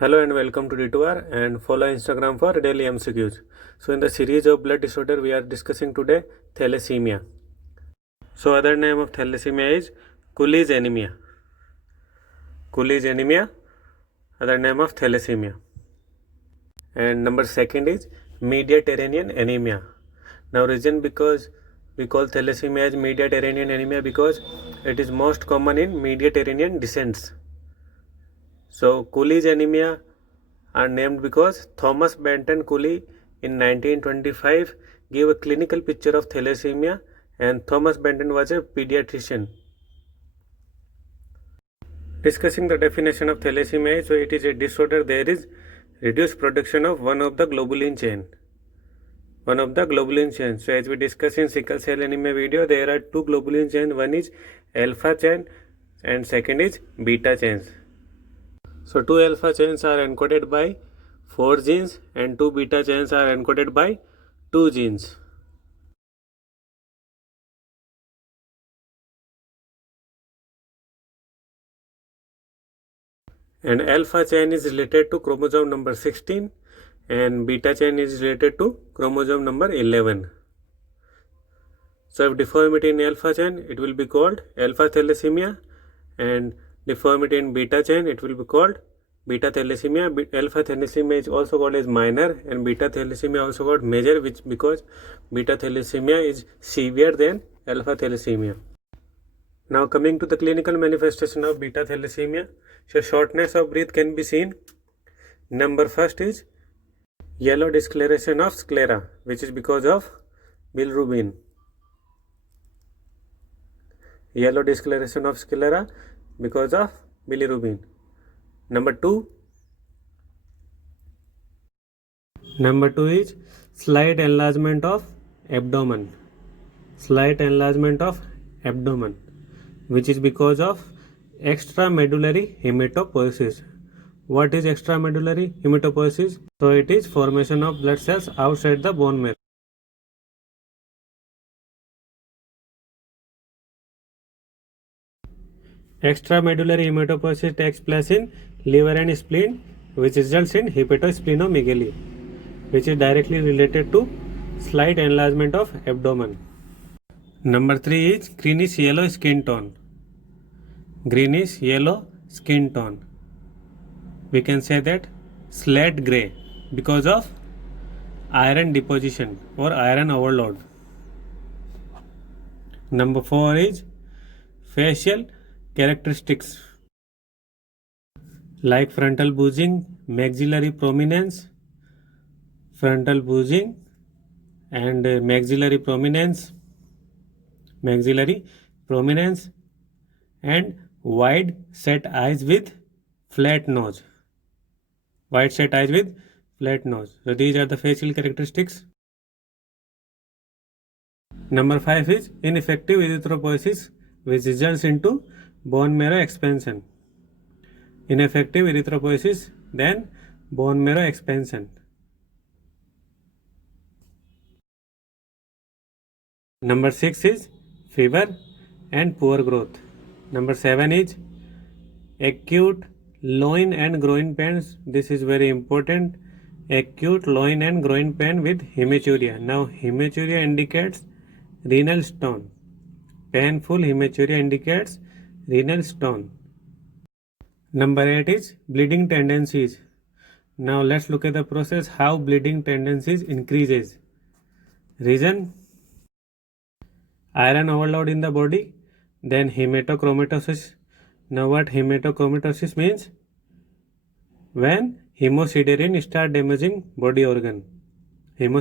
Hello and welcome to Detour and follow Instagram for daily MCQs. So in the series of blood disorder we are discussing today thalassemia. So other name of thalassemia is Cooley's anemia. Cooley's anemia, other name of thalassemia. And number second is Mediterranean anemia. Now reason because we call thalassemia as Mediterranean anemia because it is most common in Mediterranean descents. So Cooley's anemia are named because Thomas Benton Cooley in 1925 gave a clinical picture of thalassemia, and Thomas Benton was a pediatrician. Discussing the definition of thalassemia, so it is a disorder there is reduced production of one of the globulin chain. So as we discussed in sickle cell anemia video, there are two globulin chain. One is alpha chain and second is beta chains. So two alpha chains are encoded by 4 genes and two beta chains are encoded by 2 genes. And alpha chain is related to chromosome number 16 and beta chain is related to chromosome number 11. So if deformity in alpha chain, it will be called alpha thalassemia, and deformity in beta chain, it will be called beta thalassemia. Alpha thalassemia is also called as minor and beta thalassemia also called major, which because beta thalassemia is severe than alpha thalassemia. Now coming to the clinical manifestation of beta thalassemia, so shortness of breath can be seen. Number first is yellow discoloration of sclera, which is because of bilirubin. Yellow discoloration of sclera because of bilirubin. Number two is slight enlargement of abdomen. Slight enlargement of abdomen, which is because of extramedullary hematopoiesis. What is extramedullary hematopoiesis? So it is formation of blood cells outside the bone marrow. Extramedullary hematopoiesis takes place in liver and spleen, which results in hepatosplenomegaly, which is directly related to slight enlargement of abdomen. Number 3 is greenish yellow skin tone. Greenish yellow skin tone. We can say that slate gray because of iron deposition or iron overload. Number 4 is facial characteristics like frontal bulging, maxillary prominence, and maxillary prominence, and wide set eyes with flat nose. So these are the facial characteristics. Number 5 is ineffective erythropoiesis, which results into bone marrow expansion. Ineffective erythropoiesis, then bone marrow expansion. Number 6 is fever and poor growth. Number 7 is acute loin and groin pains. This is very important. Acute loin and groin pain with hematuria. Now hematuria indicates renal stone. Painful hematuria indicates renal stone. Number 8 is bleeding tendencies. Now let's look at the process how bleeding tendencies increases. Reason: iron overload in the body, then hematochromatosis. Now what hematochromatosis means? When hemosiderin start damaging body organ. What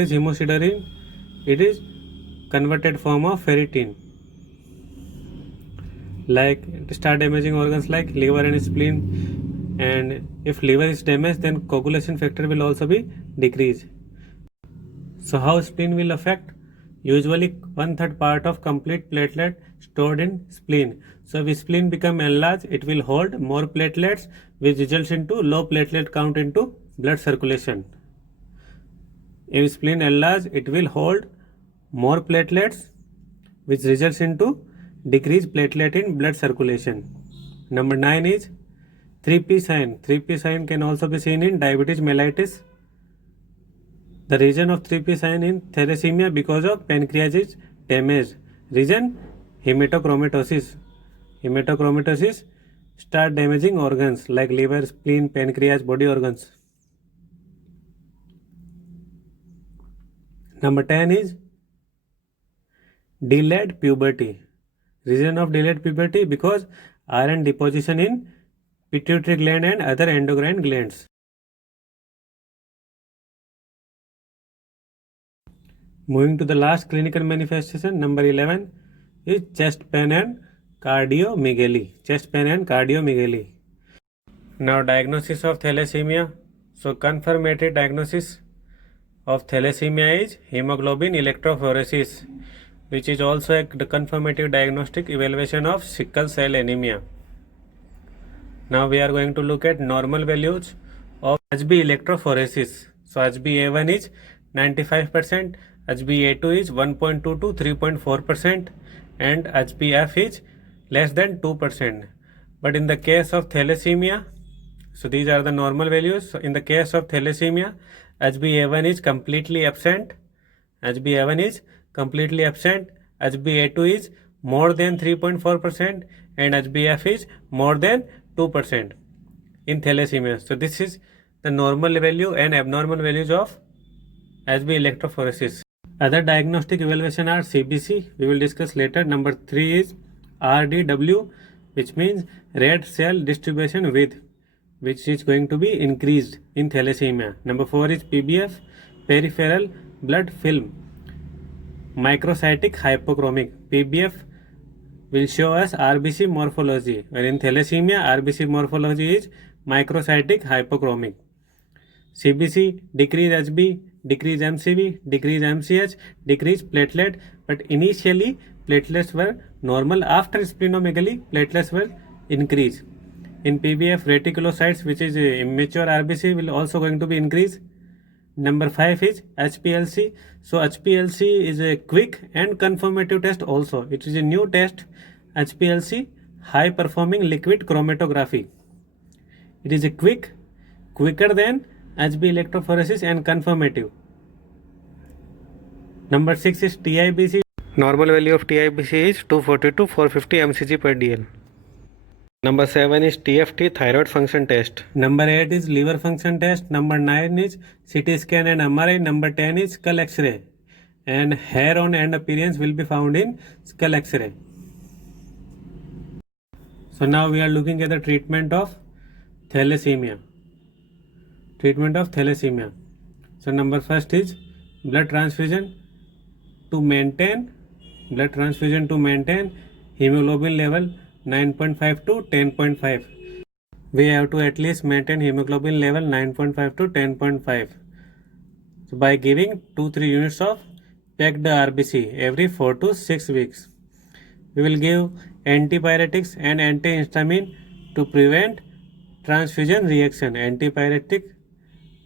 is hemosiderin? It is converted form of ferritin. Like start damaging organs like liver and spleen, and if liver is damaged, then coagulation factor will also be decreased. So how spleen will affect? Usually 1/3 part of complete platelet stored in spleen. So if spleen become enlarged, it will hold more platelets, which results into low platelet count into blood circulation. If spleen enlarged, it will hold more platelets, which results into decreased platelet in blood circulation. Number 9 is 3p sign. 3p sign can also be seen in diabetes mellitus. The reason of 3p sign in thalassemia because of pancreas is damaged. Reason hematochromatosis. Hematochromatosis start damaging organs like liver, spleen, pancreas, body organs. Number 10 is delayed puberty. Reason of delayed puberty because iron deposition in pituitary gland and other endocrine glands. Moving to the last clinical manifestation, number 11 is chest pain and cardiomegaly. Chest pain and cardiomegaly. Now diagnosis of thalassemia. So confirmatory diagnosis of thalassemia is hemoglobin electrophoresis, which is also a confirmative diagnostic evaluation of sickle cell anemia. Now we are going to look at normal values of HB electrophoresis. So HbA1 is 95%, HbA2 is 1.2 to 3.4%, and HbF is less than 2%. But in the case of thalassemia, so these are the normal values. So in the case of thalassemia, HbA1 is completely absent, HbA1 is completely absent, HbA2 is more than 3.4%, and HbF is more than 2% in thalassemia. So this is the normal value and abnormal values of HB electrophoresis. Other diagnostic evaluation are CBC, we will discuss later. Number 3 is RDW, which means red cell distribution width, which is going to be increased in thalassemia. Number 4 is PBF, peripheral blood film, microcytic hypochromic. PBF will show us RBC morphology, where in thalassemia RBC morphology is microcytic hypochromic. CBC decrease HB, decrease MCV, decrease MCH, decrease platelet, but initially platelets were normal. After splenomegaly, platelets were increased. In PBF, reticulocytes, which is immature RBC, will also going to be increased. Number 5 is HPLC. So HPLC is a quick and confirmative test also. It is a new test, HPLC, high performing liquid chromatography. It is a quicker than HB electrophoresis and confirmative. Number 6 is TIBC. Normal value of TIBC is 240 to 450 mcg per dl. Number 7 is TFT, thyroid function test. Number 8 is liver function test. Number 9 is CT scan and MRI. Number 10 is skull X-ray. And hair on end appearance will be found in skull X-ray. So now we are looking at the treatment of thalassemia. Treatment of thalassemia. So number first is blood transfusion to maintain hemoglobin level 9.5 to 10.5. We have to at least maintain hemoglobin level 9.5 to 10.5. So by giving 2-3 units of packed RBC every 4 to 6 weeks. We will give antipyretics and antihistamine to prevent transfusion reaction. Antipyretic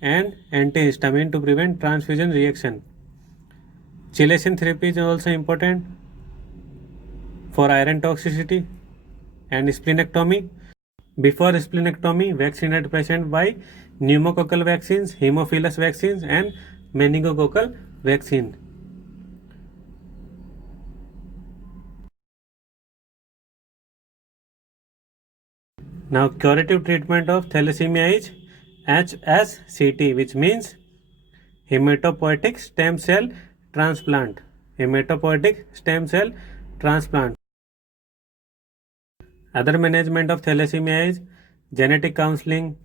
and antihistamine to prevent transfusion reaction. Chelation therapy is also important for iron toxicity. And splenectomy. Before splenectomy, vaccinate patient by pneumococcal vaccines, Haemophilus vaccines, and meningococcal vaccine. Now curative treatment of thalassemia is HSCT, which means hematopoietic stem cell transplant. Hematopoietic stem cell transplant. Other management of thalassemia is genetic counseling,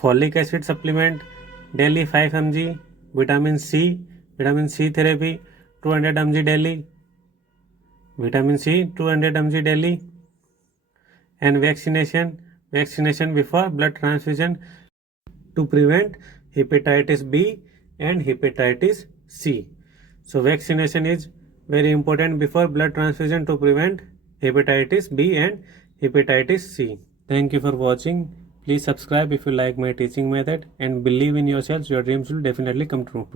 folic acid supplement, daily 5 mg, vitamin C therapy, 200 mg daily, vitamin C 200 mg daily, and vaccination before blood transfusion to prevent hepatitis B and hepatitis C. So vaccination is very important before blood transfusion to prevent hepatitis B and hepatitis C. Thank you for watching. Please subscribe if you like my teaching method and believe in yourselves. Your dreams will definitely come true.